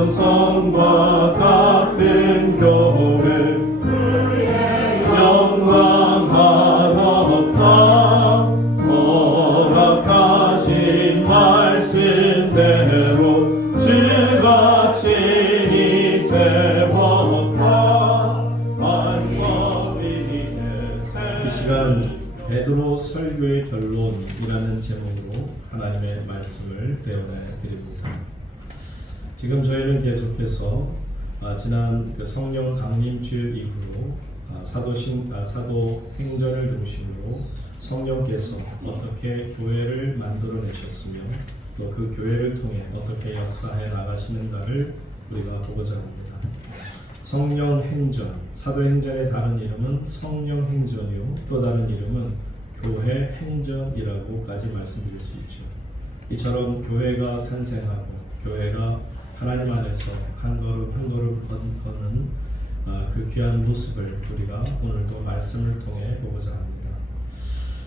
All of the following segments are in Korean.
시온성과 같은 교회 그의 영광하옵다. 허락하신 말씀대로 주가 친히 세웠다. 이 시간 베드로 설교의 결론이라는 제목으로 하나님의 말씀을 배워나야 드립니다. 지금 저희는 계속해서 지난 성령 강림 주일 이후로 사도 행전을 중심으로 성령께서 어떻게 교회를 만들어내셨으며 또 그 교회를 통해 어떻게 역사해 나가시는가를 우리가 보고자 합니다. 성령 행전, 사도 행전의 다른 이름은 성령 행전이요 또 다른 이름은 교회 행전이라고까지 말씀드릴 수 있죠. 이처럼 교회가 탄생하고 교회가 하나님 안에서 한 걸음 한 걸음 걷는 그 귀한 모습을 우리가 오늘도 말씀을 통해 보고자 합니다.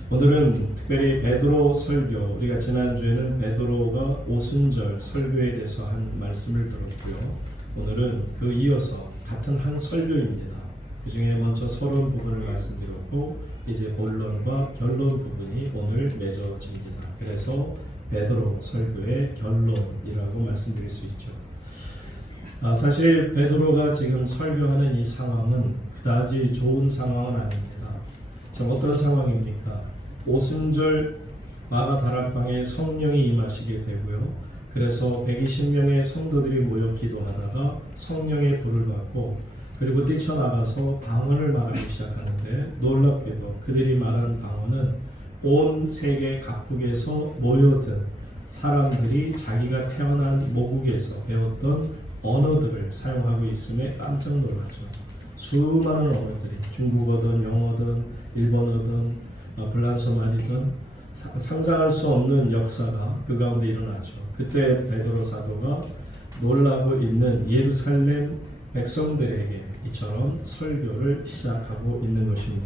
오늘은 특별히 베드로 설교, 우리가 지난주에는 베드로가 오순절 설교에 대해서 한 말씀을 들었고요. 오늘은 그 이어서 같은 한 설교입니다. 그 중에 먼저 서론 부분을 말씀드렸고 이제 본론과 결론 부분이 오늘 맺어집니다. 그래서 베드로 설교의 결론이라고 말씀드릴 수 있죠. 사실 베드로가 지금 설교하는 이 상황은 그다지 좋은 상황은 아닙니다. 지금 어떤 상황입니까? 오순절 마가 다락방에 성령이 임하시게 되고요. 그래서 120명의 성도들이 모여 기도하다가 성령의 불을 받고 그리고 뛰쳐나가서 방언을 말하기 시작하는데 놀랍게도 그들이 말하는 방언은 온 세계 각국에서 모여든 사람들이 자기가 태어난 모국에서 배웠던 언어들을 사용하고 있음에 깜짝 놀랐죠. 수많은 언어들이 중국어든 영어든 일본어든 불란서 말이든 상상할 수 없는 역사가 그 가운데 일어나죠. 그때 베드로 사도가 놀라고 있는 예루살렘 백성들에게 이처럼 설교를 시작하고 있는 것입니다.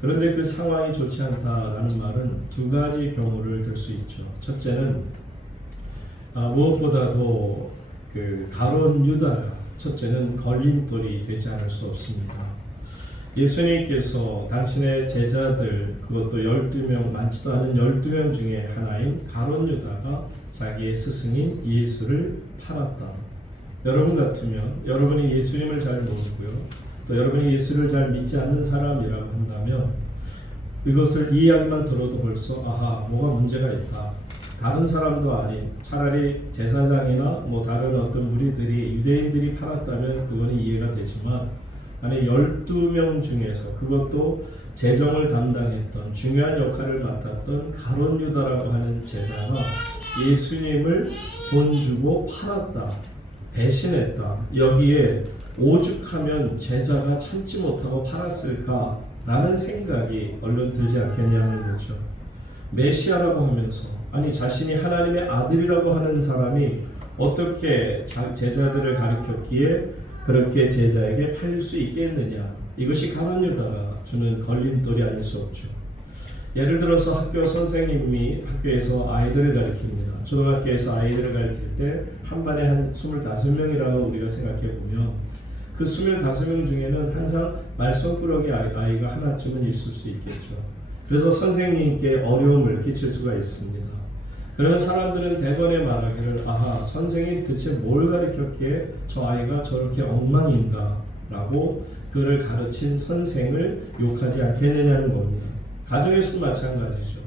그런데 그 상황이 좋지 않다라는 말은 두 가지 경우를 들 수 있죠. 첫째는 무엇보다도 그 가룟 유다가 첫째는 걸림돌이 되지 않을 수 없습니다. 예수님께서 당신의 제자들 그것도 12명 많지도 않은 12명 중에 하나인 가룟 유다가 자기의 스승인 예수를 팔았다. 여러분 같으면 여러분이 예수님을 잘 모르고요. 또 여러분이 예수를 잘 믿지 않는 사람이라고 한다면 이것을 이 이야기만 들어도 벌써 아하 뭐가 문제가 있다. 다른 사람도 아닌 차라리 제사장이나 뭐 다른 어떤 무리들이 유대인들이 팔았다면 그거는 이해가 되지만 아니 12명 중에서 그것도 재정을 담당했던 중요한 역할을 맡았던 가룟 유다라고 하는 제자가 예수님을 돈 주고 팔았다. 배신했다. 여기에 오죽하면 제자가 참지 못하고 팔았을까라는 생각이 얼른 들지 않겠냐는 거죠. 메시아라고 하면서 아니 자신이 하나님의 아들이라고 하는 사람이 어떻게 제자들을 가르쳤기에 그렇게 제자에게 팔릴 수 있겠느냐. 이것이 가룟 유다가 주는 걸림돌이 아닐 수 없죠. 예를 들어서 학교 선생님이 학교에서 아이들을 가르칩니다. 초등학교에서 아이들을 가르칠 때 한 반에 한 25명이라고 우리가 생각해 보면 그 25명 중에는 항상 말썽꾸러기 아이가 하나쯤은 있을 수 있겠죠. 그래서 선생님께 어려움을 끼칠 수가 있습니다. 그러면 사람들은 대번에 말하기를 아하 선생이 대체 뭘 가르쳤기에 저 아이가 저렇게 엉망인가 라고 그를 가르친 선생을 욕하지 않겠느냐는 겁니다. 가정에서도 마찬가지죠.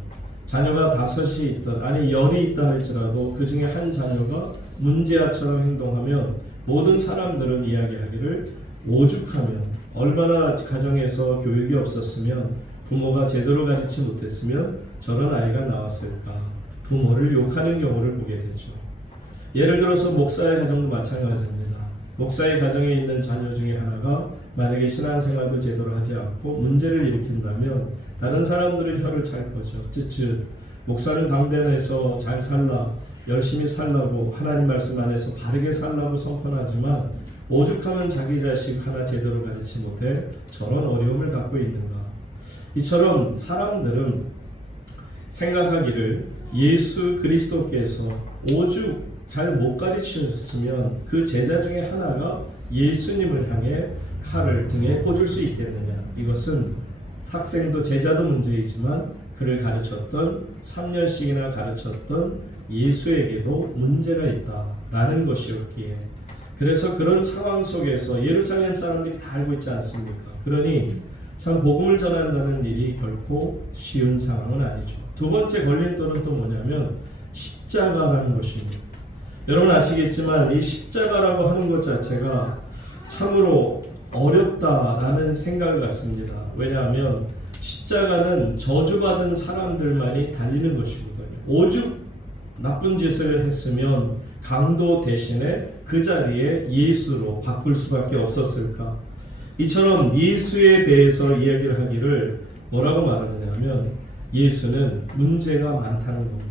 자녀가 5이 있던 아니 10이 있다 할지라도 그 중에 한 자녀가 문제아처럼 행동하면 모든 사람들은 이야기하기를 오죽하면 얼마나 가정에서 교육이 없었으면 부모가 제대로 가르치지 못했으면 저런 아이가 나왔을까. 부모를 욕하는 경우를 보게 되죠. 예를 들어서 목사의 가정도 마찬가지입니다. 목사의 가정에 있는 자녀 중에 하나가 만약에 신앙생활도 제대로 하지 않고 문제를 일으킨다면 다른 사람들은 혀를 찰 거죠. 쯧쯧 목사는 당대에서 잘 살라 열심히 살라고 하나님 말씀 안에서 바르게 살라고 선포하지만 오죽하면 자기 자식 하나 제대로 가르치지 못해 저런 어려움을 갖고 있는가. 이처럼 사람들은 생각하기를 예수 그리스도께서 오죽 잘 못 가르치셨으면 그 제자 중에 하나가 예수님을 향해 칼을 등에 꽂을 수 있겠느냐. 이것은 학생도 제자도 문제이지만 그를 가르쳤던 3년씩이나 가르쳤던 예수에게도 문제가 있다라는 것이었기에, 그래서 그런 상황 속에서 예루살렘 사람들이 다 알고 있지 않습니까? 그러니 참 복음을 전한다는 일이 결코 쉬운 상황은 아니죠. 두 번째 걸림돌은 또 뭐냐면 십자가라는 것입니다. 여러분 아시겠지만 이 십자가라고 하는 것 자체가 참으로 어렵다라는 생각을 갖습니다. 왜냐하면 십자가는 저주받은 사람들만이 달리는 것이거든요. 오죽 나쁜 짓을 했으면 강도 대신에 그 자리에 예수로 바꿀 수밖에 없었을까? 이처럼 예수에 대해서 이야기를 하기를 뭐라고 말하느냐면 예수는 문제가 많다는 겁니다.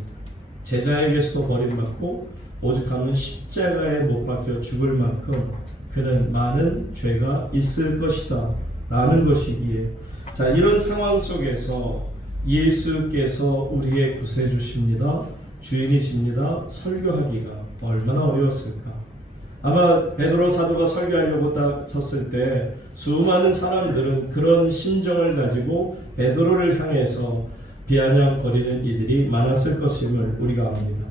제자에게서도 버림받고 오죽하면 십자가에 못 박혀 죽을 만큼 그는 많은 죄가 있을 것이다 라는 것이기에, 자, 이런 상황 속에서 예수께서 우리의 구세주십니다, 주인이십니다 설교하기가 얼마나 어려웠을까. 아마 베드로 사도가 설교하려고 딱 섰을 때 수많은 사람들은 그런 심정을 가지고 베드로를 향해서 비아냥거리는 이들이 많았을 것임을 우리가 압니다.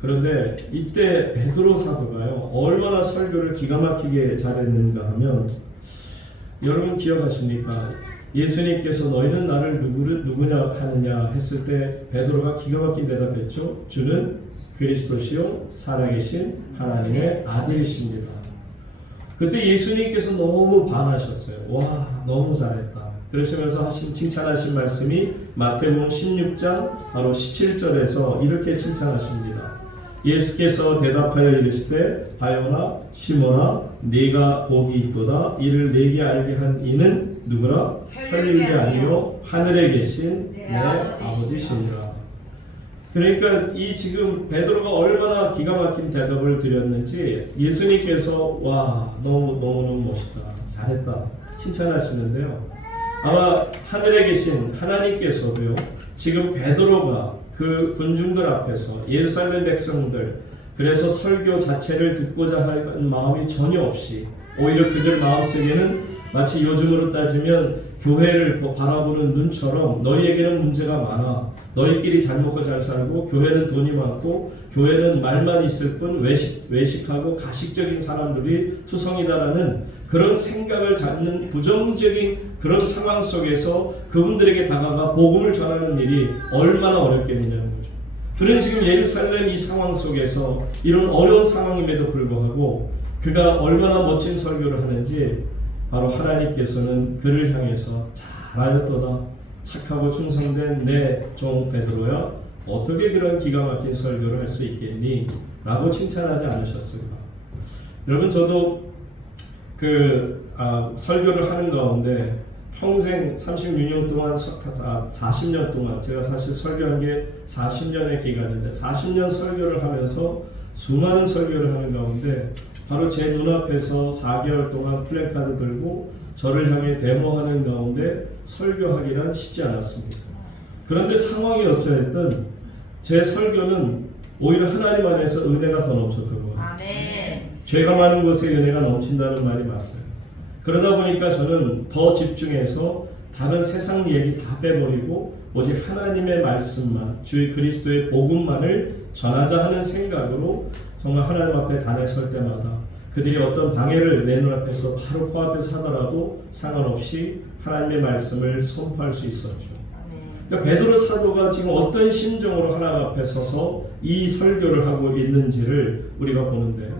그런데 이때 베드로 사도가요 얼마나 설교를 기가 막히게 잘했는가 하면, 여러분 기억하십니까? 예수님께서 너희는 나를 누구냐 하느냐 했을 때 베드로가 기가 막히게 대답했죠. 주는 그리스도시요 살아계신 하나님의 아들이십니다. 그때 예수님께서 너무 반하셨어요. 와, 너무 잘했다. 그러시면서 칭찬하신 말씀이 마태복음 16장 바로 17절에서 이렇게 칭찬하십니다. 예수께서 대답하여 이르시되 바요나 시몬아 네가 복이 있도다. 이를 내게 알게 한 이는 누구라? 혈육이 아니요 하늘에 계신 내 아버지시니라. 그러니까 이 지금 베드로가 얼마나 기가 막힌 대답을 드렸는지 예수님께서 와 너무 멋있다, 잘했다 칭찬하시는데요. 아마 하늘에 계신 하나님께서도요 지금 베드로가 그 군중들 앞에서 예루살렘 백성들, 그래서 설교 자체를 듣고자 하는 마음이 전혀 없이 오히려 그들 마음속에는 마치 요즘으로 따지면 교회를 바라보는 눈처럼 너희에게는 문제가 많아, 너희끼리 잘 먹고 잘 살고 교회는 돈이 많고 교회는 말만 있을 뿐 외식하고 가식적인 사람들이 투성이다라는 그런 생각을 갖는 부정적인 그런 상황 속에서 그분들에게 다가가 복음을 전하는 일이 얼마나 어렵겠느냐는 거죠. 그런 지금 예루살렘 이 상황 속에서 이런 어려운 상황임에도 불구하고 그가 얼마나 멋진 설교를 하는지 바로 하나님께서는 그를 향해서 잘하였도다, 착하고 충성된 내 종 베드로야, 어떻게 그런 기가 막힌 설교를 할 수 있겠니? 라고 칭찬하지 않으셨을까? 여러분 저도 설교를 하는 가운데 평생 36년 동안 40년 동안 제가 사실 설교한 게 40년의 기간인데 40년 설교를 하면서 수많은 설교를 하는 가운데 바로 제 눈앞에서 4개월 동안 플래카드 들고 저를 향해 데모하는 가운데 설교하기란 쉽지 않았습니다. 그런데 상황이 어찌됐든 제 설교는 오히려 하나님 안에서 은혜가 더 넘쳤던 것 같아요. 아멘. 죄가 많은 곳에 은혜가 넘친다는 말이 맞어요. 그러다 보니까 저는 더 집중해서 다른 세상 얘기 다 빼버리고 오직 하나님의 말씀만, 주의 그리스도의 복음만을 전하자 하는 생각으로 정말 하나님 앞에 단에 설 때마다 그들이 어떤 방해를 내 눈앞에서 바로 코앞에서 하더라도 상관없이 하나님의 말씀을 선포할 수 있었죠. 그러니까 베드로 사도가 지금 어떤 심정으로 하나님 앞에 서서 이 설교를 하고 있는지를 우리가 보는데,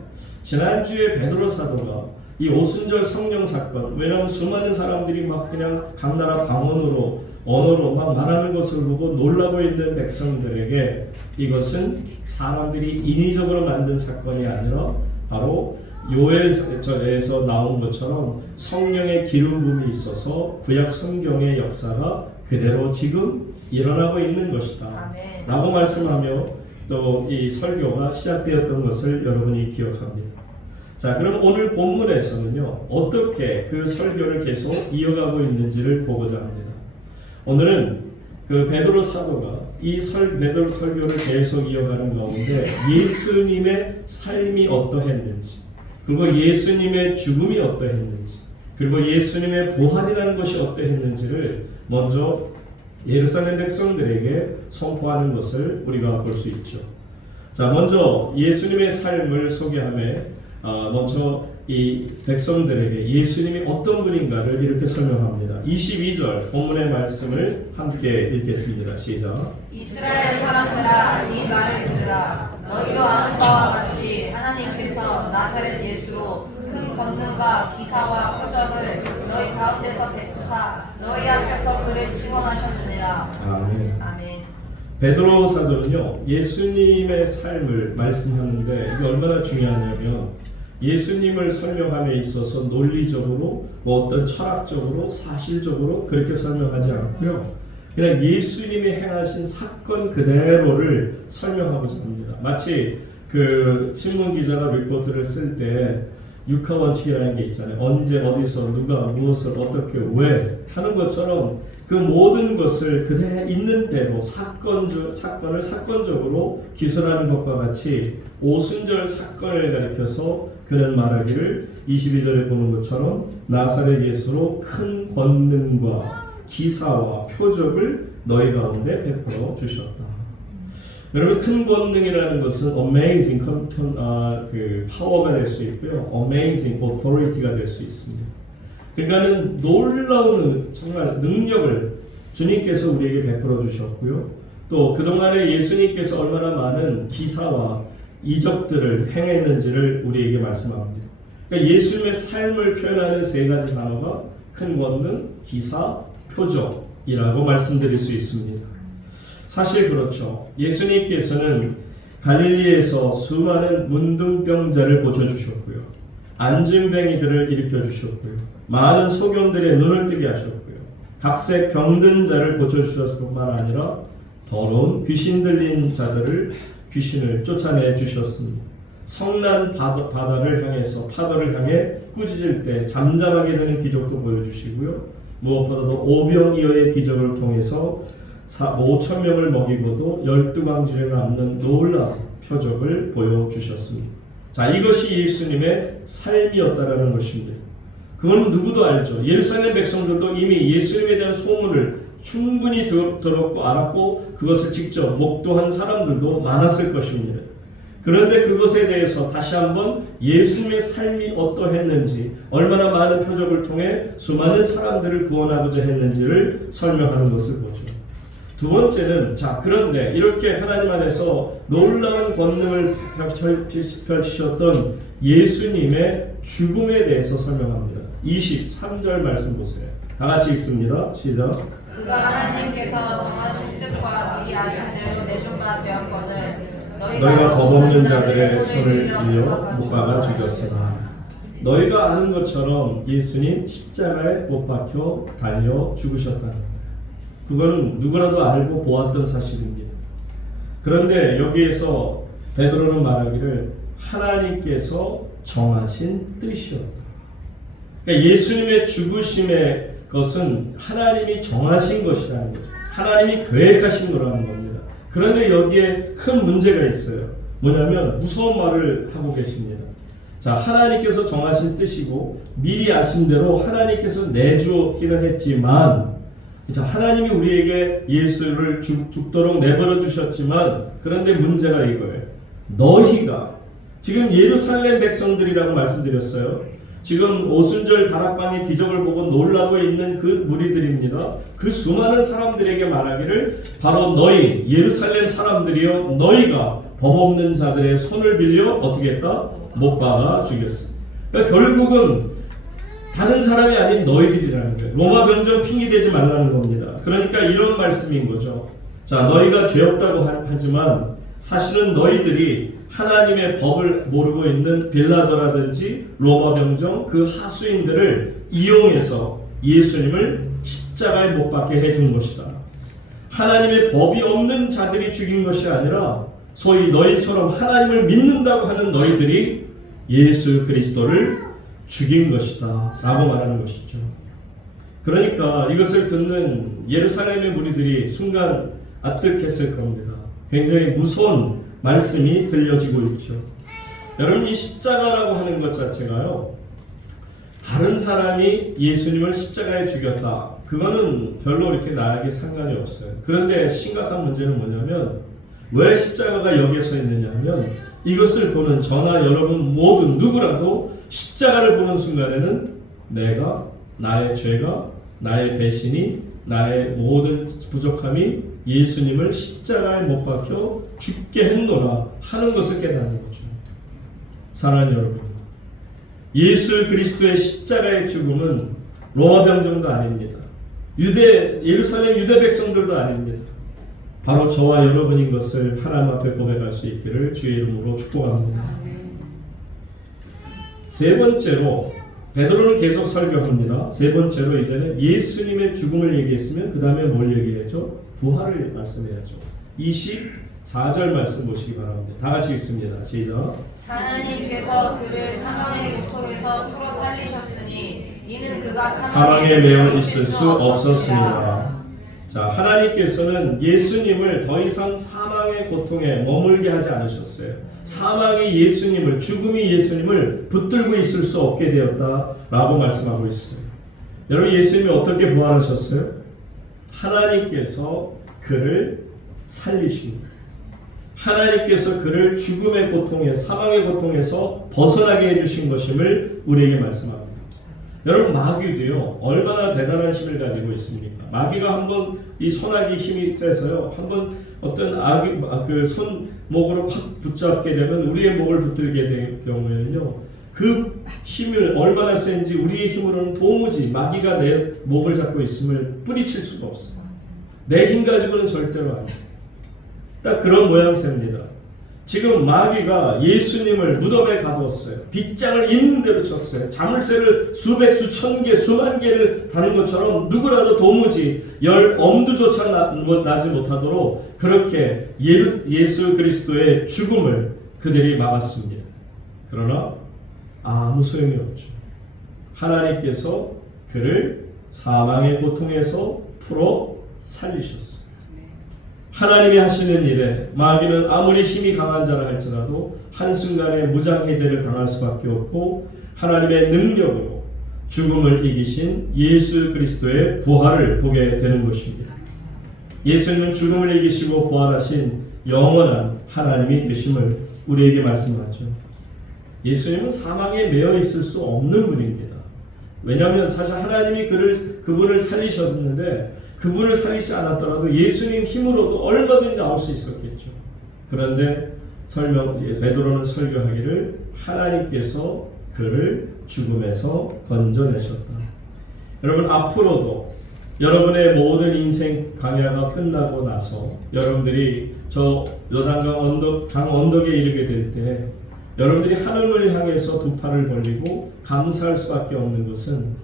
지난주에 베드로 사도가 이 오순절 성령 사건, 왜냐하면 수많은 사람들이 막 그냥 각 나라 방언으로 언어로 막 말하는 것을 보고 놀라고 있는 백성들에게 이것은 사람들이 인위적으로 만든 사건이 아니라 바로 요엘서에서 나온 것처럼 성령의 기름 부음이 있어서 구약 성경의 역사가 그대로 지금 일어나고 있는 것이다 아멘. 라고 말씀하며 또 이 설교가 시작되었던 것을 여러분이 기억합니다. 자, 그럼 오늘 본문에서는요 어떻게 그 설교를 계속 이어가고 있는지를 보고자 합니다. 오늘은 그 베드로 사도가 이 베드로 설교를 계속 이어가는 가운데 예수님의 삶이 어떠했는지, 그리고 예수님의 죽음이 어떠했는지, 그리고 예수님의 부활이라는 것이 어떠했는지를 먼저 예루살렘 백성들에게 선포하는 것을 우리가 볼 수 있죠. 자, 먼저 예수님의 삶을 소개하며 먼저 이 백성들에게 예수님이 어떤 분인가를 이렇게 설명합니다. 22절 본문의 말씀을 함께 읽겠습니다. 시작. 이스라엘 사람들아 이 말을 들으라. 너희도 아는 바와 같이 하나님께서 나사렛 예수로 큰 권능과 기사와 표적을 너희 가운데서 베푸사 너희 앞에서 그를 증언하셨느니라. 아멘. 아멘. 베드로 사도는요, 예수님의 삶을 말씀하는데 이게 얼마나 중요하냐면 예수님을 설명함에 있어서 논리적으로 어떤 철학적으로 사실적으로 그렇게 설명하지 않고요, 그냥 예수님이 행하신 사건 그대로를 설명하고자 합니다. 마치 그 신문 기자가 리포트를 쓸 때 육하 원칙이라는 게 있잖아요. 언제 어디서 누가 무엇을 어떻게 왜 하는 것처럼 그 모든 것을 그대 있는 대로 사건을 사건적으로 기술하는 것과 같이 오순절 사건을 가리켜서 그는 말하기를 22절에 보는 것처럼 나사렛 예수로 큰 권능과 기사와 표적을 너희 가운데 베풀어 주셨다. 여러분, 큰 권능이라는 것은 amazing 그 파워가 될 수 있고요, amazing authority가 될 수 있습니다. 그러니까는 놀라운 정말 능력을 주님께서 우리에게 베풀어 주셨고요, 또 그동안에 예수님께서 얼마나 많은 기사와 이적들을 행했는지를 우리에게 말씀합니다. 그러니까 예수님의 삶을 표현하는 세 가지 단어가 큰 권능, 기사, 표적이라고 말씀드릴 수 있습니다. 사실 그렇죠. 예수님께서는 갈릴리에서 수많은 문둥병자를 고쳐주셨고요, 안진뱅이들을 일으켜주셨고요, 많은 소경들의 눈을 뜨게 하셨고요, 각색 병든 자를 고쳐주셨을 뿐만 아니라 더러운 귀신 들린 자들을 귀신을 쫓아내 주셨습니다. 성난 바다를 향해서 파도를 향해 꾸짖을 때 잠잠하게 되는 기적도 보여주시고요, 무엇보다도 오병이어의 기적을 통해서 5,000명을 먹이고도 12광주를 남는 놀라운 표적을 보여주셨습니다. 자, 이것이 예수님의 삶이었다라는 것입니다. 그건 누구도 알죠. 예루살렘 백성들도 이미 예수님에 대한 소문을 충분히 들었고 알았고 그것을 직접 목도한 사람들도 많았을 것입니다. 그런데 그것에 대해서 다시 한번 예수님의 삶이 어떠했는지, 얼마나 많은 표적을 통해 수많은 사람들을 구원하고자 했는지를 설명하는 것을 보죠. 두 번째는, 자, 그런데 이렇게 하나님 안에서 놀라운 권능을 펼치셨던 예수님의 죽음에 대해서 설명합니다. 23절 말씀 보세요. 다 같이 읽습니다. 시작. 그가 하나님께서 정하신 뜻과 미리 아신 대로 내준 바 되었거늘 너희가 법 없는 자들의 손을 빌려 못 박아 죽였으나. 너희가 아는 것처럼 예수님 십자가에 못 박혀 달려 죽으셨다는 거예요. 그거는 누구라도 알고 보았던 사실입니다. 그런데 여기에서 베드로는 말하기를 하나님께서 정하신 뜻이었다. 그러니까 예수님의 죽으심의 것은 하나님이 정하신 것이라는 거죠. 하나님이 계획하신 거라는 겁니다. 그런데 여기에 큰 문제가 있어요. 뭐냐면 무서운 말을 하고 계십니다. 자, 하나님께서 정하신 뜻이고 미리 아신 대로 하나님께서 내주었기는 했지만, 자, 하나님이 우리에게 예수를 죽도록 내버려 주셨지만, 그런데 문제가 이거예요. 너희가 지금 예루살렘 백성들이라고 말씀드렸어요. 지금 오순절 다락방의 기적을 보고 놀라고 있는 그 무리들입니다. 그 수많은 사람들에게 말하기를 바로 너희 예루살렘 사람들이여 너희가 법 없는 자들의 손을 빌려 어떻게 했다? 못 박아 죽였어. 그러니까 결국은 다른 사람이 아닌 너희들이라는 거예요. 로마 병정 핑계대지 말라는 겁니다. 그러니까 이런 말씀인 거죠. 자, 너희가 죄 없다고 하지만 사실은 너희들이 하나님의 법을 모르고 있는 빌라도라든지 로마 병정 그 하수인들을 이용해서 예수님을 십자가에 못 박게 해준 것이다. 하나님의 법이 없는 자들이 죽인 것이 아니라 소위 너희처럼 하나님을 믿는다고 하는 너희들이 예수 그리스도를 죽인 것이다 라고 말하는 것이죠. 그러니까 이것을 듣는 예루살렘의 무리들이 순간 아득했을 겁니다. 굉장히 무서운 말씀이 들려지고 있죠. 여러분, 이 십자가라고 하는 것 자체가요, 다른 사람이 예수님을 십자가에 죽였다, 그거는 별로 이렇게 나에게 상관이 없어요. 그런데 심각한 문제는 뭐냐면, 왜 십자가가 여기에 서 있느냐 하면, 이것을 보는 저나 여러분 모든 누구라도 십자가를 보는 순간에는 내가, 나의 죄가, 나의 배신이, 나의 모든 부족함이 예수님을 십자가에 못 박혀 죽게 했노라 하는 것을 깨닫는 거죠. 사랑하는 여러분, 예수 그리스도의 십자가의 죽음은 로마 병정도 아닙니다. 예루살렘 유대 백성들도 아닙니다. 바로 저와 여러분인 것을 하나님 앞에 고백할 수 있기를 주의 이름으로 축복합니다. 세 번째로, 베드로는 계속 설교합니다. 세 번째로 이제는 예수님의 죽음을 얘기했으면 그 다음에 뭘 얘기해야죠? 부활을 말씀해야죠. 24절 말씀 보시기 바랍니다. 다 같이 읽습니다. 시작. 하나님께서 그를 사망의 고통에서 풀어 살리셨으니 이는 그가 사망에 매여 있을 수 없었습니다. 자, 하나님께서는 예수님을 더 이상 사망의 고통에 머물게 하지 않으셨어요. 사망이 예수님을, 죽음이 예수님을 붙들고 있을 수 없게 되었다라고 말씀하고 있어요. 여러분, 예수님이 어떻게 부활하셨어요? 하나님께서 그를 살리십니다. 하나님께서 그를 죽음의 고통에, 사망의 고통에서 벗어나게 해주신 것임을 우리에게 말씀합니다. 여러분, 마귀도요, 얼마나 대단한 힘을 가지고 있습니까? 마귀가 한번 이 손아귀 힘이 세서요, 한번 어떤 그 손목으로 확 붙잡게 되면, 우리의 목을 붙들게 될 경우에는요, 그 힘을 얼마나 센지 우리의 힘으로는 도무지 마귀가 내 목을 잡고 있음을 뿌리칠 수가 없어요. 내 힘 가지고는 절대로 안 돼요. 딱 그런 모양새입니다. 지금 마귀가 예수님을 무덤에 가두었어요. 빗장을 있는 대로 쳤어요. 자물쇠를 수백, 수천 개, 수만 개를 다는 것처럼 누구라도 도무지 열 엄두조차 나지 못하도록 그렇게 예수 그리스도의 죽음을 그들이 막았습니다. 그러나 아무 소용이 없죠. 하나님께서 그를 사망의 고통에서 풀어 살리셨어요. 하나님이 하시는 일에 마귀는 아무리 힘이 강한 자라 할지라도 한순간에 무장해제를 당할 수밖에 없고, 하나님의 능력으로 죽음을 이기신 예수 그리스도의 부활을 보게 되는 것입니다. 예수님은 죽음을 이기시고 부활하신 영원한 하나님이 되심을 우리에게 말씀하죠. 예수님은 사망에 매여 있을 수 없는 분입니다. 왜냐하면 사실 하나님이 그분을 살리셨는데, 그분을 살리지 않았더라도 예수님 힘으로도 얼마든지 나올 수 있었겠죠. 그런데 베드로는 설교하기를 하나님께서 그를 죽음에서 건져내셨다. 여러분, 앞으로도 여러분의 모든 인생 강야가 끝나고 나서 여러분들이 저 요단강 언덕에 이르게 될 때 여러분들이 하늘을 향해서 두 팔을 벌리고 감사할 수밖에 없는 것은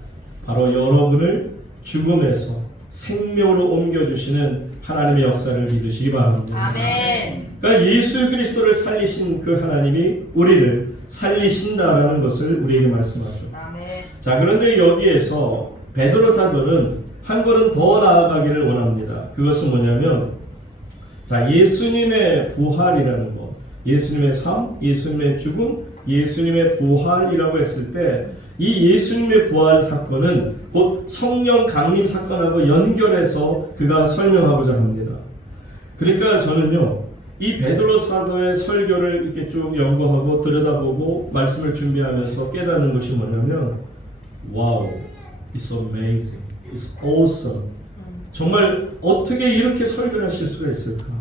바로 여러분을 죽음에서 생명으로 옮겨주시는 하나님의 역사를 믿으시기 바랍니다. 아멘. 그러니까 예수 그리스도를 살리신 그 하나님이 우리를 살리신다라는 것을 우리에게 말씀하죠. 아멘. 자, 그런데 여기에서 베드로 사도는 한 걸음 더 나아가기를 원합니다. 그것은 뭐냐면, 자, 예수님의 부활이라는 것, 예수님의 삶, 예수님의 죽음, 예수님의 부활이라고 했을 때 이 예수님의 부활 사건은 곧 성령 강림 사건하고 연결해서 그가 설명하고자 합니다. 그러니까 저는요, 이 베드로 사도의 설교를 이렇게 쭉 연구하고 들여다보고 말씀을 준비하면서 깨닫는 것이 뭐냐면, 와우, it's amazing, it's awesome. 정말 어떻게 이렇게 설교를 하실 수가 있을까?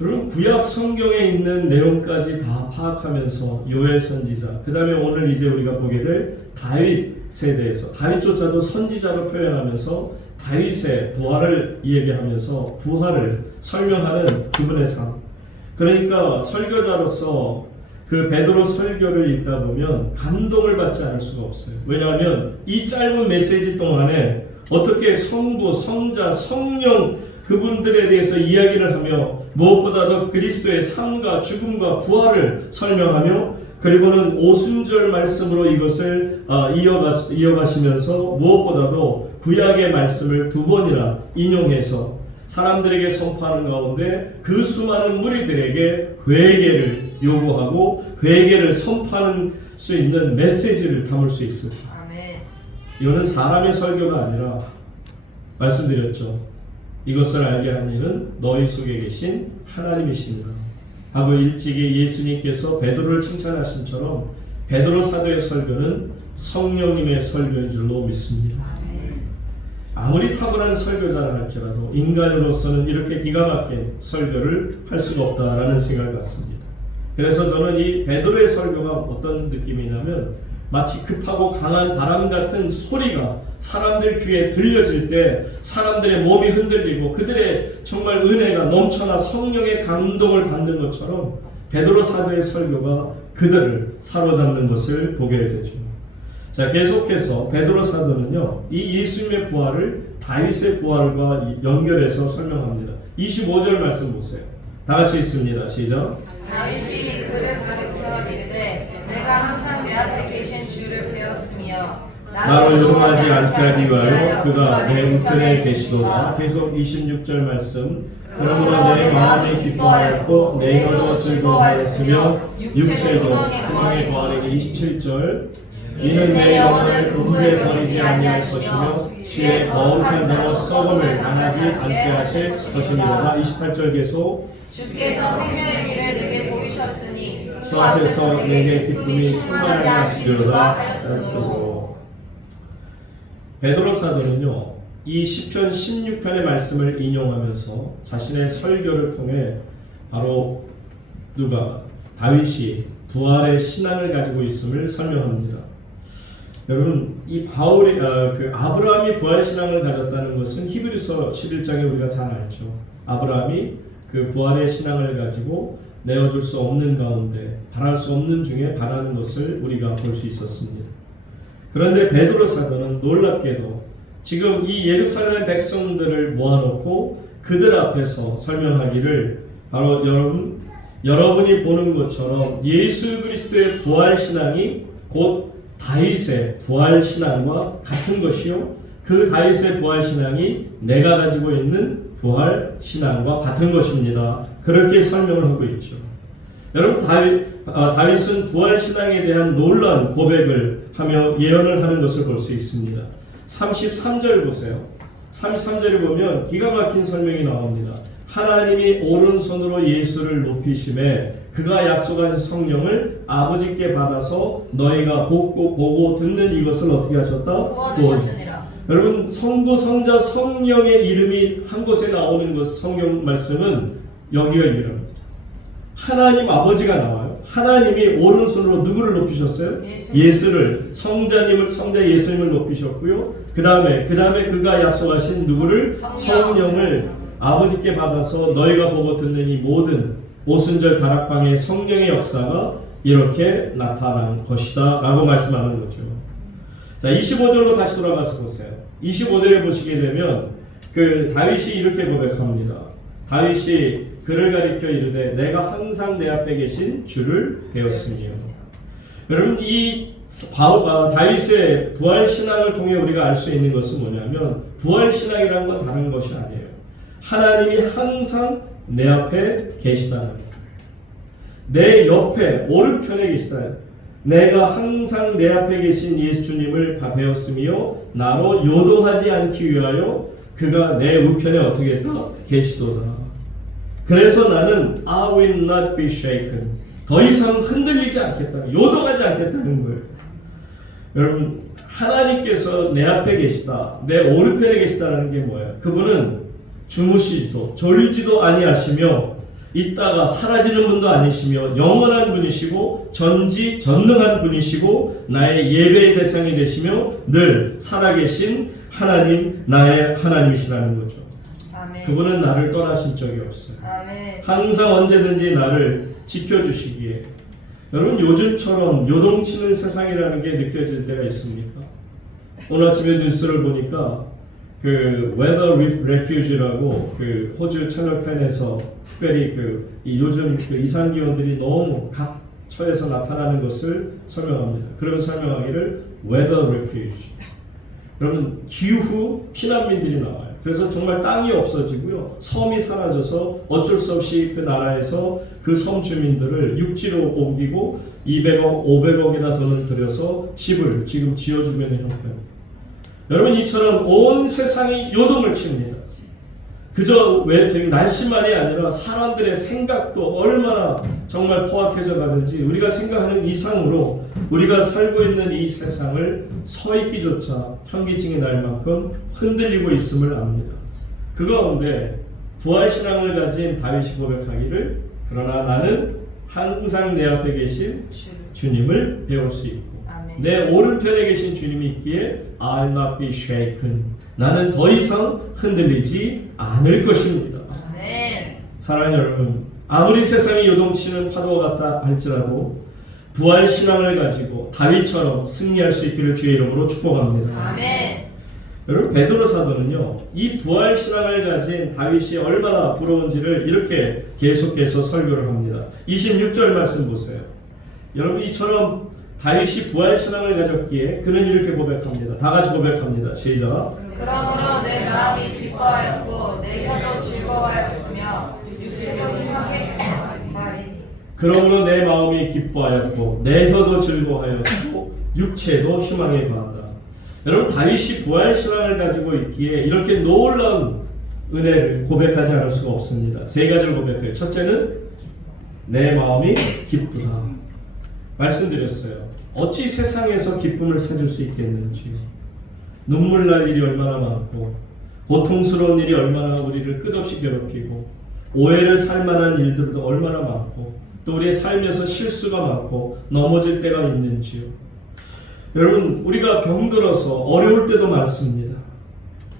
여러분, 구약 성경에 있는 내용까지 다 파악하면서 요엘 선지자, 그 다음에 오늘 이제 우리가 보게 될 다윗 세대에서, 다윗조차도 선지자로 표현하면서 다윗의 부활을 얘기하면서 부활을 설명하는 그분의 삶. 그러니까 설교자로서 그 베드로 설교를 읽다 보면 감동을 받지 않을 수가 없어요. 왜냐하면 이 짧은 메시지 동안에 어떻게 성부, 성자, 성령 그분들에 대해서 이야기를 하며 무엇보다도 그리스도의 삶과 죽음과 부활을 설명하며, 그리고는 오순절 말씀으로 이것을 이어가시면서 무엇보다도 구약의 말씀을 두 번이나 인용해서 사람들에게 선포하는 가운데 그 수많은 무리들에게 회개를 요구하고 회개를 선포하는 수 있는 메시지를 담을 수 있습니다. 아멘. 이거는 사람의 설교가 아니라 말씀드렸죠. 이것을 알게 한 이는 너희 속에 계신 하나님이십니다. 하고 일찍이 예수님께서 베드로를 칭찬하신처럼 베드로 사도의 설교는 성령님의 설교인 줄로 믿습니다. 아무리 탁월한 설교자라 할지라도 인간으로서는 이렇게 기가 막힌 설교를 할 수가 없다라는 생각을 갖습니다. 그래서 저는 이 베드로의 설교가 어떤 느낌이냐면 마치 급하고 강한 바람 같은 소리가 사람들 귀에 들려질 때 사람들의 몸이 흔들리고 그들의 정말 은혜가 넘쳐나 성령의 감동을 받는 것처럼 베드로 사도의 설교가 그들을 사로잡는 것을 보게 되죠. 자, 계속해서 베드로 사도는요, 이 예수님의 부활을 다윗의 부활과 연결해서 설명합니다. 25절 말씀 보세요. 다 같이 읽습니다. 시작. 다윗이 그를 가르쳐 이르되 내가 항상 내 앞에 계신 주를 배웠으며 나를 요동하지 않게 하기 위하여 그가 내 우편에 계시도다. 계속 26절 말씀. 그러므로 내 마음이 기뻐하였고 내 혀도 즐거워하였으며 육체도 희망에 거하리니. 27절. 이는 내 영혼을 음부에 버리지 아니하시며 주의 거룩한 자로 썩음을 당하지 않게 하실 것입니다. 28절 계속. 주께서 생명의 길을 내게 보이셨으니 주 앞에서 내게 기쁨이 충만하게 하시리로다 하였으므로. 베드로 사도는요, 이 시편 16편의 말씀을 인용하면서 자신의 설교를 통해 바로 다윗이 부활의 신앙을 가지고 있음을 설명합니다. 여러분, 이 바울이 아브라함이 부활 신앙을 가졌다는 것은 히브리서 11장에 우리가 잘 알죠. 아브라함이 그 부활의 신앙을 가지고 내어줄 수 없는 가운데 바랄 수 없는 중에 바라는 것을 우리가 볼 수 있었습니다. 그런데 베드로 사도는 놀랍게도 지금 이 예루살렘 백성들을 모아놓고 그들 앞에서 설명하기를 바로 여러분이 보는 것처럼 예수 그리스도의 부활 신앙이 곧 다윗의 부활 신앙과 같은 것이요, 그 다윗의 부활 신앙이 내가 가지고 있는 부활 신앙과 같은 것입니다. 그렇게 설명을 하고 있죠. 여러분, 다윗은 부활 신앙에 대한 놀라운 고백을 하며 예언을 하는 것을 볼 수 있습니다. 33절 보세요. 33절을 보면 기가 막힌 설명이 나옵니다. 하나님이 오른손으로 예수를 높이심에 그가 약속한 성령을 아버지께 받아서 너희가 보고 듣는 이것을 어떻게 하셨다? 부어주셨느니라. 여러분, 성부, 성자, 성령의 이름이 한 곳에 나오는 것, 성경 말씀은 여기가 유일합니다. 하나님 아버지가 나와요. 하나님이 오른손으로 누구를 높이셨어요? 예수를, 성자 예수님을 높이셨고요. 그 다음에 그가 약속하신 누구를? 성령을 아버지께 받아서 너희가 보고 듣는 이 모든 오순절 다락방의 성령의 역사가 이렇게 나타난 것이다 라고 말씀하는 거죠. 자, 25절로 다시 돌아가서 보세요. 25절에 보시게 되면 다윗이 이렇게 고백합니다. 다윗이 그를 가리켜 이르되 내가 항상 내 앞에 계신 주를 배웠으며. 여러분, 이 다윗의 부활 신앙을 통해 우리가 알 수 있는 것은 뭐냐면 부활 신앙이라는 건 다른 것이 아니에요. 하나님이 항상 내 앞에 계시다는 거예요. 내 옆에 오른편에 계시다. 내가 항상 내 앞에 계신 예수님을 배웠으며 나로 요동하지 않기 위하여 그가 내 우편에 어떻게 했다? 계시도다. 그래서 나는 I will not be shaken. 더 이상 흔들리지 않겠다. 요동하지 않겠다는 거예요. 여러분, 하나님께서 내 앞에 계시다. 내 오른편에 계시다는 게 뭐예요? 그분은 주무시지도 졸리지도 아니하시며 있다가 사라지는 분도 아니시며 영원한 분이시고 전지전능한 분이시고 나의 예배의 대상이 되시며 늘 살아계신 하나님, 나의 하나님이시라는 거죠. 아멘. 그분은 나를 떠나신 적이 없어요. 아멘. 항상 언제든지 나를 지켜주시기에. 여러분, 요즘처럼 요동치는 세상이라는 게 느껴질 때가 있습니까? 오늘 아침에 뉴스를 보니까 Weather Refuge라고 호주 채널 10에서 특별히 요즘 이상 기온들이 너무 각 처에서 나타나는 것을 설명합니다. 그러면서 설명하기를 Weather Refuge. 여러분, 기후 피난민들이 나와요. 그래서 정말 땅이 없어지고요. 섬이 사라져서 어쩔 수 없이 그 나라에서 그 섬 주민들을 육지로 옮기고 200억, 500억이나 돈을 들여서 집을 지금 지어주고 있는 형편입니다. 여러분 이처럼 온 세상이 요동을 칩니다. 그저 왜 날씨만이 아니라 사람들의 생각도 얼마나 정말 포악해져 가는지 우리가 생각하는 이상으로 우리가 살고 있는 이 세상을 서 있기조차 현기증이 날 만큼 흔들리고 있음을 압니다. 그 가운데 부활신앙을 가진 다윗이 고백하기를 그러나 나는 항상 내 앞에 계신 주님을 배울 수 있고 아멘. 내 오른편에 계신 주님이 있기에 I'll not be shaken. 나는 더 이상 흔들리지 않을 것입니다. 아멘. 사랑하는 여러분, 아무리 세상이 요동치는 파도와 같다 할지라도 부활 신앙을 가지고 다윗처럼 승리할 수 있기를 주의 이름으로 축복합니다. 아멘. 여러분 베드로 사도는요 이 부활 신앙을 가진 다윗이 얼마나 부러운지를 이렇게 계속해서 설교를 합니다. 26절 말씀 보세요. 여러분 이처럼 다윗이 부활 신앙을 가졌기에 그는 이렇게 고백합니다. 다 같이 고백합니다. 시작. 그러므로 내 마음이 기뻐하였고 내 혀도 즐거워하였으며 육체도 희망에 말이니. 그러므로 내 마음이 기뻐하였고 내 혀도 즐거워하였고 육체도 희망에 거한다. 여러분 다윗이 부활 신앙을 가지고 있기에 이렇게 놀라운 은혜를 고백하지 않을 수가 없습니다. 세 가지를 고백해요. 첫째는 내 마음이 기쁘다. 말씀드렸어요. 어찌 세상에서 기쁨을 찾을 수 있겠는지. 눈물 날 일이 얼마나 많고 고통스러운 일이 얼마나 우리를 끝없이 괴롭히고 오해를 살 만한 일들도 얼마나 많고 또 우리의 삶에서 실수가 많고 넘어질 때가 있는지요. 여러분 우리가 병들어서 어려울 때도 많습니다.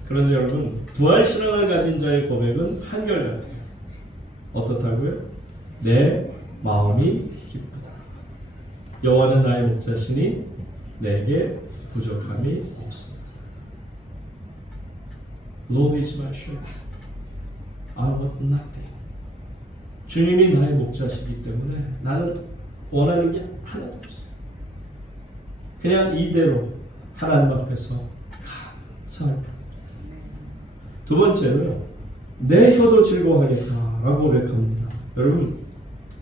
그런데 여러분 부활신앙을 가진 자의 고백은 한결같아요. 어떻다고요? 내 마음이 기쁘다. 여호와는 나의 목자시니 내게 부족함이 없습니다. Lord is my shepherd. I want nothing. 주님이 나의 목자시기 때문에 나는 원하는 게 하나도 없어요. 그냥 이대로 하나님 앞에서 감사할 뿐. 두 번째로요. 내 혀도 즐거워하겠다라고 고백합니다. 여러분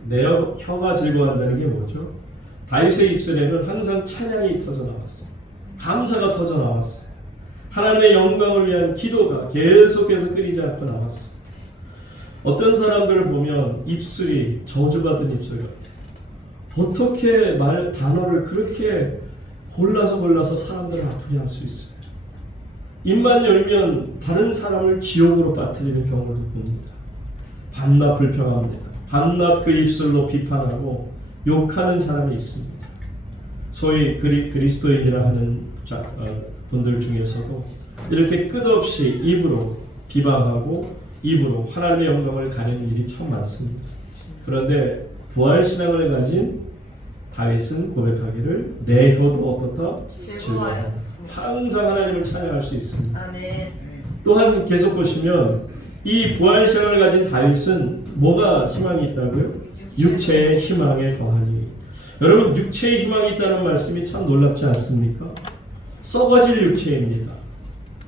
내 혀가 즐거워한다는 게 뭐죠? 다윗의 입술에는 항상 찬양이 터져 나왔어요. 감사가 터져 나왔어요. 하나님의 영광을 위한 기도가 계속해서 끊이지 않고 나왔어요. 어떤 사람들을 보면 입술이 저주받은 입술이에요. 어떻게 단어를 그렇게 골라서 사람들을 아프게 할 수 있어요? 입만 열면 다른 사람을 지옥으로 빠뜨리는 경우도 봅니다. 밤낮 불평합니다. 밤낮 그 입술로 비판하고 욕하는 사람이 있습니다. 소위 그리스도인이라 하는 분들 중에서도 이렇게 끝없이 입으로 비방하고 입으로 하나님의 영광을 가리는 일이 참 많습니다. 그런데 부활신앙을 가진 다윗은 고백하기를 내 혀도 어떻다? 즐거워하였습니다. 항상 하나님을 찬양할 수 있습니다. 아멘. 또한 계속 보시면 이 부활신앙을 가진 다윗은 뭐가 희망이 있다고요? 육체의 희망에 거하니. 여러분 육체의 희망이 있다는 말씀이 참 놀랍지 않습니까? 썩어질 육체입니다.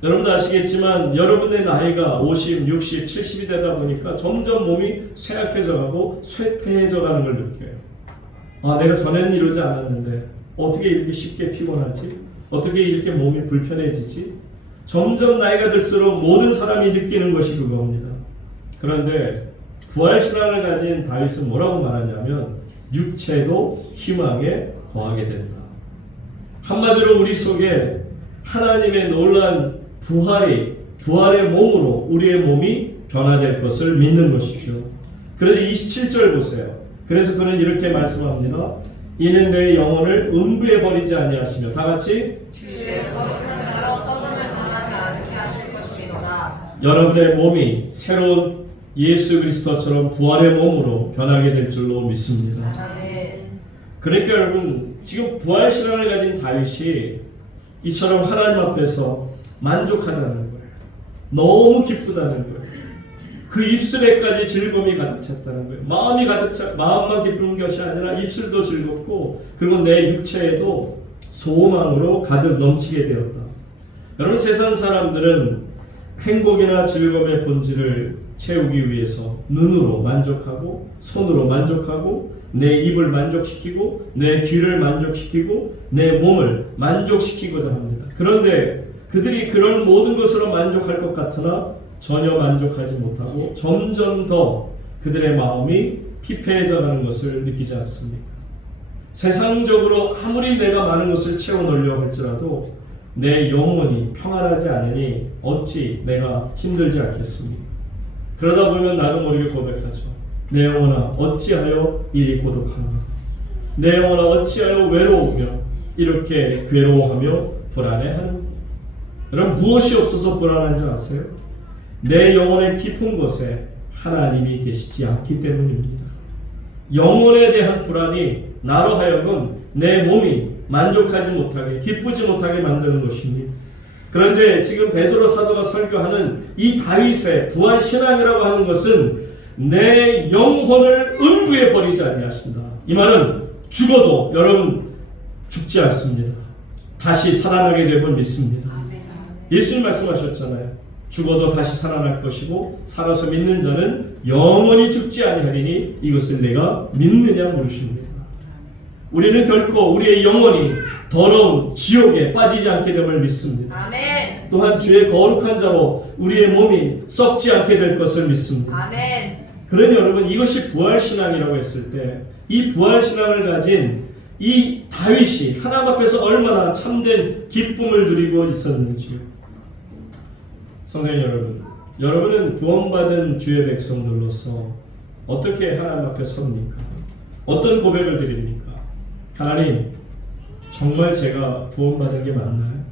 여러분도 아시겠지만 여러분의 나이가 50, 60, 70이 되다 보니까 점점 몸이 쇠약해져가고 쇠퇴해져가는 걸 느껴요. 아, 내가 전에는 이러지 않았는데 어떻게 이렇게 쉽게 피곤하지? 어떻게 이렇게 몸이 불편해지지? 점점 나이가 들수록 모든 사람이 느끼는 것이 그겁니다. 그런데 부활신앙을 가진 다윗은 뭐라고 말하냐면 육체도 희망에 거하게 된다. 한마디로 우리 속에 하나님의 놀라운 부활의 몸으로 우리의 몸이 변화될 것을 믿는 것이죠. 그래서 27절 보세요. 그래서 그는 이렇게 말씀합니다. 이는 내 영혼을 음부에 버리지 아니하시며 다 같이 주의 거룩한 자로 썩음을 당하지 않게 하실 것이니라. 여러분의 몸이 새로운 예수 그리스도처럼 부활의 몸으로 변하게 될 줄로 믿습니다. 아멘. 그러니까 여러분 지금 부활신앙을 가진 다윗이 이처럼 하나님 앞에서 만족하다는 거예요. 너무 기쁘다는 거예요. 그 입술에까지 즐거움이 가득 찼다는 거예요. 마음만 기쁜 것이 아니라 입술도 즐겁고 그리고 내 육체에도 소망으로 가득 넘치게 되었다. 여러분 세상 사람들은 행복이나 즐거움의 본질을 채우기 위해서 눈으로 만족하고 손으로 만족하고 내 입을 만족시키고 내 귀를 만족시키고 내 몸을 만족시키고자 합니다. 그런데 그들이 그런 모든 것으로 만족할 것 같으나 전혀 만족하지 못하고 점점 더 그들의 마음이 피폐해져 가는 것을 느끼지 않습니까? 세상적으로 아무리 내가 많은 것을 채워 넣으려고 할지라도 내 영혼이 평안하지 않으니 어찌 내가 힘들지 않겠습니까? 그러다 보면 나도 모르게 고백하죠. 내 영혼아 어찌하여 이리 고독한가? 내 영혼아 어찌하여 외로우며 이렇게 괴로워하며 불안해하는가? 여러분 무엇이 없어서 불안한 줄 아세요? 내 영혼의 깊은 곳에 하나님이 계시지 않기 때문입니다. 영혼에 대한 불안이 나로 하여금 내 몸이 만족하지 못하게 기쁘지 못하게 만드는 것입니다. 그런데 지금 베드로 사도가 설교하는 이 다윗의 부활 신앙이라고 하는 것은 내 영혼을 음부에 버리지 아니하신다. 이 말은 죽어도 여러분 죽지 않습니다. 다시 살아나게 됨을 믿습니다. 예수님 말씀하셨잖아요. 죽어도 다시 살아날 것이고 살아서 믿는 자는 영원히 죽지 아니하리니 이것을 내가 믿느냐 물으십니다. 우리는 결코 우리의 영혼이 더러운 지옥에 빠지지 않게 됨을 믿습니다. 아멘. 또한 주의 거룩한 자로 우리의 몸이 썩지 않게 될 것을 믿습니다. 아멘. 그러니 여러분 이것이 부활신앙이라고 했을 때 이 부활신앙을 가진 이 다윗이 하나님 앞에서 얼마나 참된 기쁨을 누리고 있었는지요. 성도님 여러분, 여러분은 구원받은 주의 백성들로서 어떻게 하나님 앞에 섭니까? 어떤 고백을 드립니까? 하나님, 정말 제가 구원받은 게 맞나요?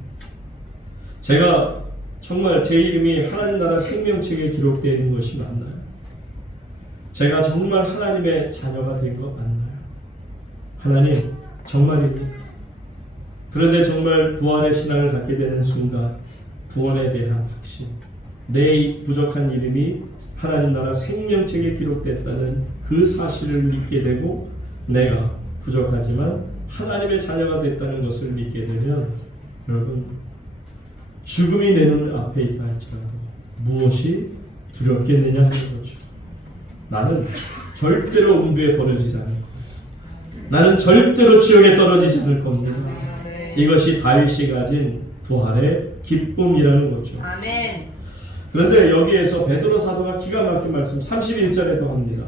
제가 정말 제 이름이 하나님 나라 생명책에 기록되어 있는 것이 맞나요? 제가 정말 하나님의 자녀가 된 것 맞나요? 하나님, 정말입니까? 그런데 정말 부활의 신앙을 갖게 되는 순간 구원에 대한 확신, 내 부족한 이름이 하나님 나라 생명책에 기록됐다는 그 사실을 믿게 되고 내가 부족하지만 하나님의 자녀가 됐다는 것을 믿게 되면 여러분 죽음이 내 눈 앞에 있다 할지라도 무엇이 두렵겠느냐 하는 거죠. 나는 절대로 음부에 버려지지 않을 겁니다. 나는 절대로 지옥에 떨어지지 않을 겁니다. 이것이 다윗이 가진 부활의 기쁨이라는 거죠. 아멘. 그런데 여기에서 베드로 사도가 기가 막힌 말씀 31절에도 합니다.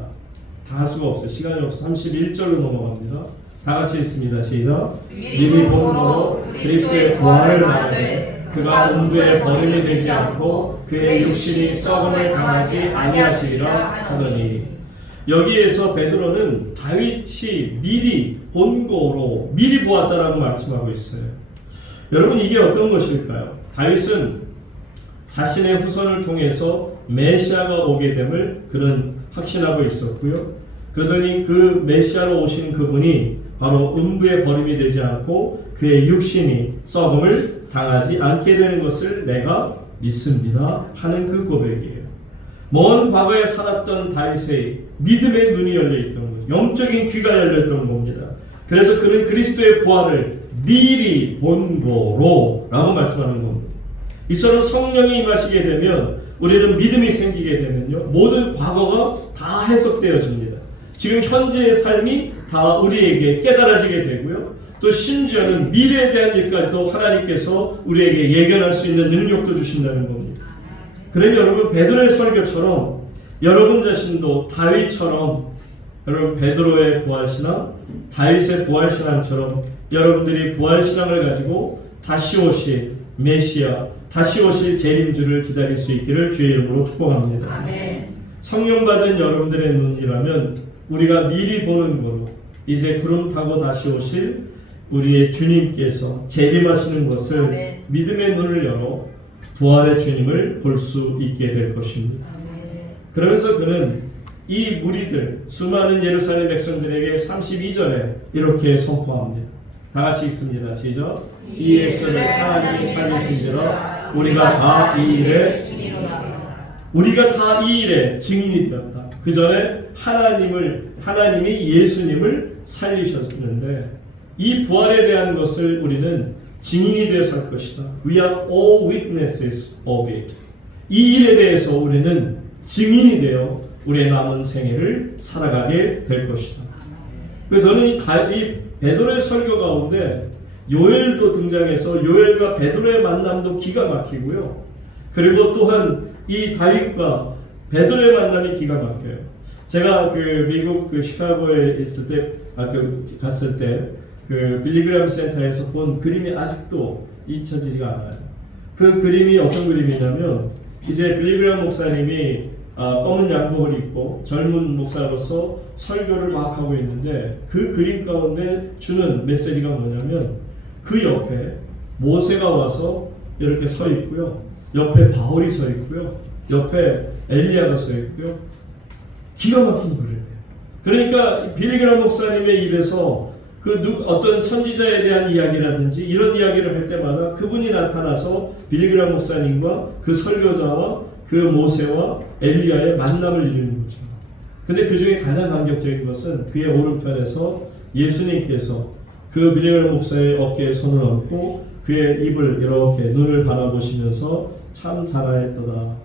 다 할 수가 없어요. 시간이 없어 31절로 넘어갑니다. 다 같이 읽습니다. 시작. 미리 본으로 그리스도의 부활을 말하되 그가 음부에 버림이 되지 않고 그의 육신이 썩음을 당하지 아니하시리라 하더니. 여기에서 베드로는 다윗이 미리 본고로 미리 보았다라고 말씀하고 있어요. 여러분 이게 어떤 것일까요? 다윗은 자신의 후손을 통해서 메시아가 오게 됨을 그는 확신하고 있었고요. 그러더니 그 메시아로 오신 그분이 바로 음부에 버림이 되지 않고 그의 육신이 썩음을 당하지 않게 되는 것을 내가 믿습니다 하는 그 고백이에요. 먼 과거에 살았던 다윗의 믿음의 눈이 열려있던 거죠. 영적인 귀가 열렸던 겁니다. 그래서 그는 그리스도의 부활을 미리 본고로 라고 말씀하는 겁니다. 이처럼 성령이 임하시게 되면 우리는 믿음이 생기게 되면요 모든 과거가 다 해석되어집니다. 지금 현재의 삶이 다 우리에게 깨달아지게 되고요 또 심지어는 미래에 대한 일까지도 하나님께서 우리에게 예견할 수 있는 능력도 주신다는 겁니다. 그러니 여러분 베드로의 설교처럼 여러분 자신도 다윗처럼 여러분 베드로의 부활신앙, 다윗의 부활신앙처럼 여러분들이 부활신앙을 가지고 다시 오실 메시아, 다시 오실 재림주를 기다릴 수 있기를 주의 이름으로 축복합니다. 아멘. 성령 받은 여러분들의 눈이라면 우리가 미리 보는 거로 이제 구름 타고 다시 오실 우리의 주님께서 재림하시는 것을 아멘. 믿음의 눈을 열어 부활의 주님을 볼 수 있게 될 것입니다. 아멘. 그러면서 그는 이 무리들 수많은 예루살렘 백성들에게 32절에 이렇게 선포합니다. 다 같이 읽습니다. 시작. 이 예수를 하나님이 살리신지라 우리가 다 이 일에 증인이 되었다. 그 전에 하나님이 예수님을 살리셨는데 이 부활에 대한 것을 우리는 증인이 되어 살 것이다. We are all witnesses of it. 이 일에 대해서 우리는 증인이 되어 우리의 남은 생애를 살아가게 될 것이다. 그래서 저는 이 베드로의 설교 가운데 요엘도 등장해서 요엘과 베드로의 만남도 기가 막히고요. 그리고 또한 이 다윗과 베드로의 만남이 기가 막혀요. 제가 그 미국 그 시카고에 있을 때, 갔을 때 그 빌리그램 센터에서 본 그림이 아직도 잊혀지지가 않아요. 그 그림이 어떤 그림이냐면 이제 빌리그램 목사님이 검은 양복을 입고 젊은 목사로서 설교를 막 하고 있는데 그 그림 가운데 주는 메시지가 뭐냐면 그 옆에 모세가 와서 이렇게 서 있고요. 옆에 바울이 서 있고요. 옆에 엘리야가 서 있고요. 기가 막힌 그림이에요. 그러니까 빌리그램 목사님의 입에서 어떤 선지자에 대한 이야기라든지 이런 이야기를 할 때마다 그분이 나타나서 빌리그램 목사님과 그 설교자와 그 모세와 엘리야의 만남을 이루는 거죠. 근데 그 중에 가장 감격적인 것은 그의 오른편에서 예수님께서 그 빌리그램 목사의 어깨에 손을 얹고 그의 입을 이렇게 눈을 바라보시면서 참 잘하였도다.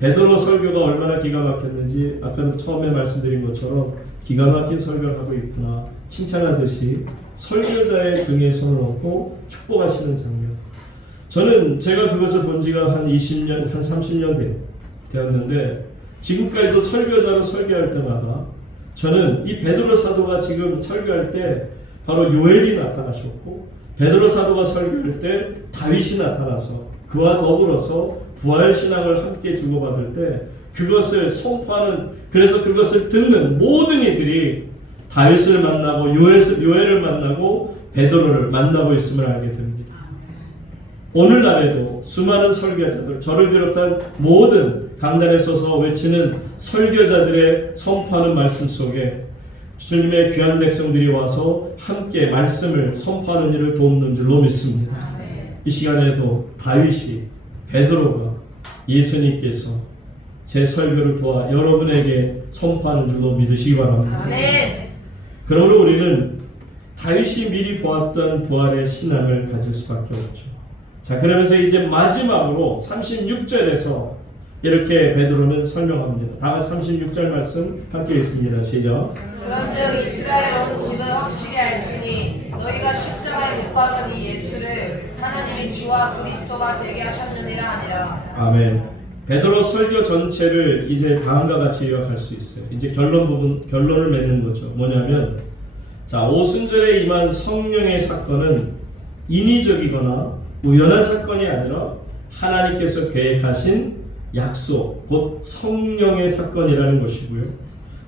베드로 설교가 얼마나 기가 막혔는지 아까도 처음에 말씀드린 것처럼 기가 막힌 설교를 하고 있구나 칭찬하듯이 설교자의 등에 손을 얹고 축복하시는 장면. 저는 제가 그것을 본 지가 한 20년, 한 30년 되었는데 지금까지도 설교자로 설교할 때마다 저는 이 베드로 사도가 지금 설교할 때 바로 요엘이 나타나셨고 베드로 사도가 설교할 때 다윗이 나타나서 그와 더불어서 부활신앙을 함께 주고받을 때 그것을 선포하는, 그래서 그것을 듣는 모든 이들이 다윗을 만나고 요엘을 만나고 베드로를 만나고 있음을 알게 됩니다. 오늘날에도 수많은 설교자들, 저를 비롯한 모든 강단에 서서 외치는 설교자들의 선포하는 말씀 속에 주님의 귀한 백성들이 와서 함께 말씀을 선포하는 일을 돕는 줄로 믿습니다. 이 시간에도 다윗이, 베드로가, 예수님께서 제 설교를 도와 여러분에게 선포하는 줄로 믿으시기 바랍니다. 그러므로 우리는 다윗이 미리 보았던 부활의 신앙을 가질 수밖에 없죠. 자, 그러면서 이제 마지막으로 36절에서 이렇게 베드로는 설명합니다. 다 같이 36절 말씀 함께 읽습니다. 시작. 그런즉 이스라엘 온 집은 확실히 알지니 너희가 십자가에 못 박은 이 예수를 하나님이 주와 그리스도가 되게 하셨느니라 하니라. 아멘. 베드로 설교 전체를 이제 다음과 같이 요약할 수 있어요. 이제 결론을 맺는 거죠. 뭐냐면, 자, 오순절에 임한 성령의 사건은 인위적이거나 우연한 사건이 아니라 하나님께서 계획하신 약속, 곧 성령의 사건이라는 것이고요.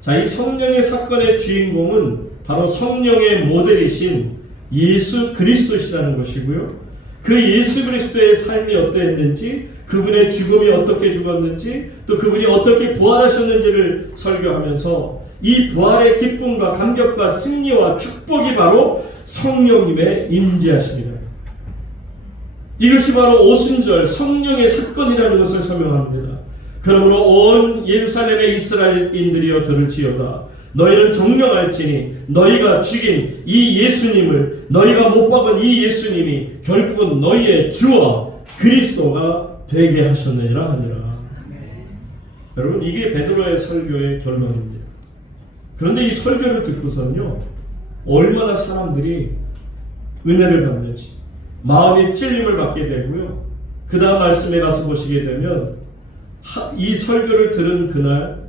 자, 이 성령의 사건의 주인공은 바로 성령의 모델이신 예수 그리스도시라는 것이고요. 그 예수 그리스도의 삶이 어떠했는지, 그분의 죽음이 어떻게 죽었는지, 또 그분이 어떻게 부활하셨는지를 설교하면서 이 부활의 기쁨과 감격과 승리와 축복이 바로 성령님의 임재하심이다. 이것이 바로 오순절 성령의 사건이라는 것을 설명합니다. 그러므로 온 예루살렘의 이스라엘인들이여 들을지어다. 너희는 종명할지니 너희가 죽인 이 예수님을, 너희가 못 박은 이 예수님이 결국은 너희의 주와 그리스도가 되게 하셨느니라 하니라. 여러분, 이게 베드로의 설교의 결론입니다. 그런데 이 설교를 듣고서는요, 얼마나 사람들이 은혜를 받는지, 마음의 찔림을 받게 되고요. 그 다음 말씀에 가서 보시게 되면 이 설교를 들은 그날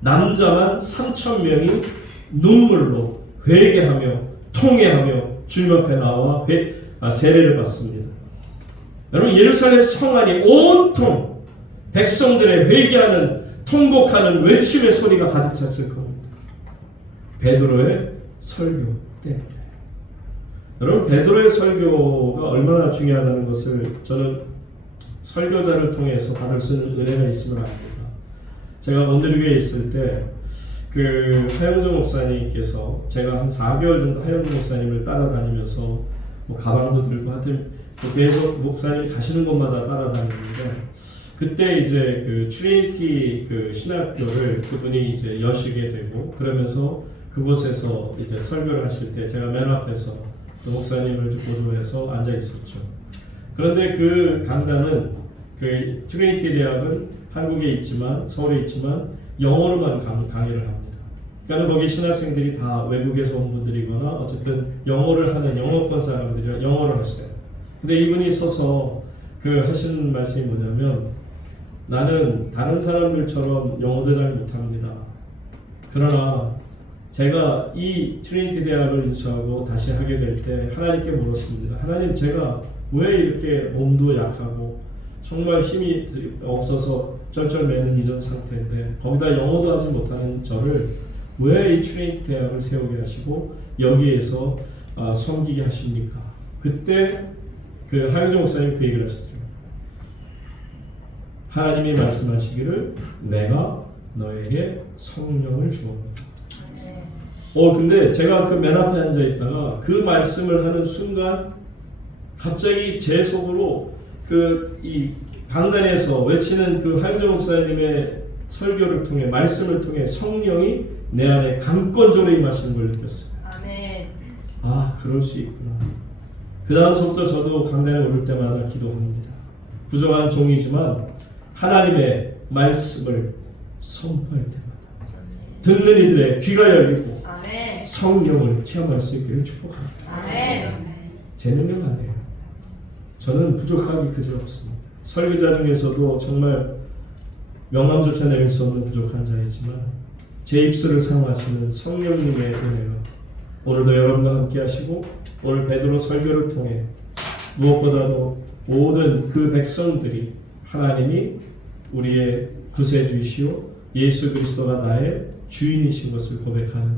남자만 3,000명이 눈물로 회개하며 통회하며 주님 앞에 나와 세례를 받습니다. 여러분, 예루살렘 성 안이 온통 백성들의 회개하는, 통곡하는 외침의 소리가 가득 찼을 겁니다. 베드로의 설교 때문에. 여러분, 베드로의 설교가 얼마나 중요하다는 것을 저는 설교자를 통해서 받을 수 있는 은혜가 있음을 압니다. 제가 원드리교에 있을 때 그 하영정 목사님께서, 제가 한 4개월 정도 하영정 목사님을 따라다니면서 뭐 가방도 들고 하여튼 계속 목사님 가시는 곳마다 따라다녔는데, 그때 이제 그 트리니티 그 신학교를 그분이 이제 여시게 되고, 그러면서 그곳에서 이제 설교를 하실 때 제가 맨 앞에서 그 목사님을 보조해서 앉아 있었죠. 그런데 그 강단은 그 트리니티 대학은 한국에 있지만 서울에 있지만 영어로만 강의를 합니다. 그러니까 거기 신학생들이 다 외국에서 온 분들이거나 어쨌든 영어를 하는 영어권 사람들이 영어를 하셔요. 근데 이분이 서서 그 하시는 말씀이 뭐냐면 나는 다른 사람들처럼 영어도 잘 못합니다. 그러나 제가 이 트리니티 대학을 인수하고 다시 하게 될 때 하나님께 물었습니다. 하나님, 제가 왜 이렇게 몸도 약하고 정말 힘이 없어서 쩔쩔매는 이전 상태인데 거기다 영어도 하지 못하는 저를 왜 이 트리니티 대학을 세우게 하시고 여기에서 섬기게 하십니까? 그때 그 하영정 목사님 그 얘기를 하시더라고요. 하나님이 말씀하시기를 내가 너에게 성령을 주었다. 근데 제가 그 맨 앞에 앉아 있다가 그 말씀을 하는 순간 갑자기 제 속으로 그 이 강단에서 외치는 그 하영정 목사님의 설교를 통해 말씀을 통해 성령이 내 안에 강권적으로 임하시는 걸 느꼈어요. 아멘. 아, 그럴 수 있구나. 그 다음서부터 저도 강단에 오를 때마다 기도합니다. 부족한 종이지만 하나님의 말씀을 선포할 때마다 듣는 이들의 귀가 열리고 아멘. 성령을 체험할 수 있기를 축복합니다. 아멘. 제 능력 아니에요. 저는 부족함이 그지없습니다. 설교자 중에서도 정말 명함조차 내릴 수 없는 부족한 자이지만 제 입술을 사용하시는 성령님의 은혜가 오늘도 여러분과 함께 하시고 오늘 베드로 설교를 통해 무엇보다도 모든 그 백성들이 하나님이 우리의 구세주이시오 예수 그리스도가 나의 주인이신 것을 고백하는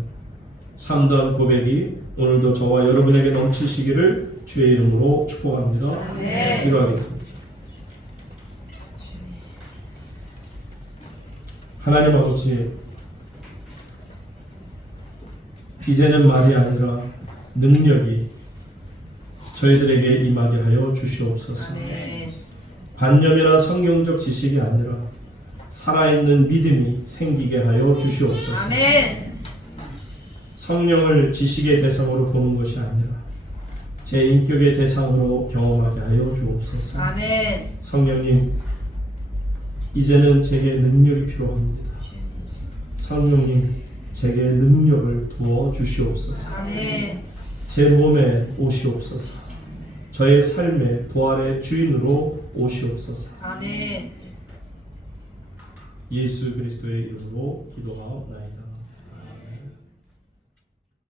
참다운 고백이 오늘도 저와 여러분에게 넘치시기를 주의 이름으로 축복합니다. 네. 기도하겠습니다. 하나님 아버지, 이제는 말이 아니라 능력이 저희들에게 임하게 하여 주시옵소서. 아멘. 관념이나 성경적 지식이 아니라 살아있는 믿음이 생기게 하여 주시옵소서. 아멘. 성령을 지식의 대상으로 보는 것이 아니라 제 인격의 대상으로 경험하게 하여 주옵소서. 아멘. 성령님, 이제는 제게 능력이 필요합니다. 성령님, 제게 능력을 부어 주시옵소서. 아멘. 제 몸에 오시옵소서. 저의 삶의 부활의 주인으로 오시옵소서. 아멘. 예수 그리스도의 이름으로 기도하옵나이다.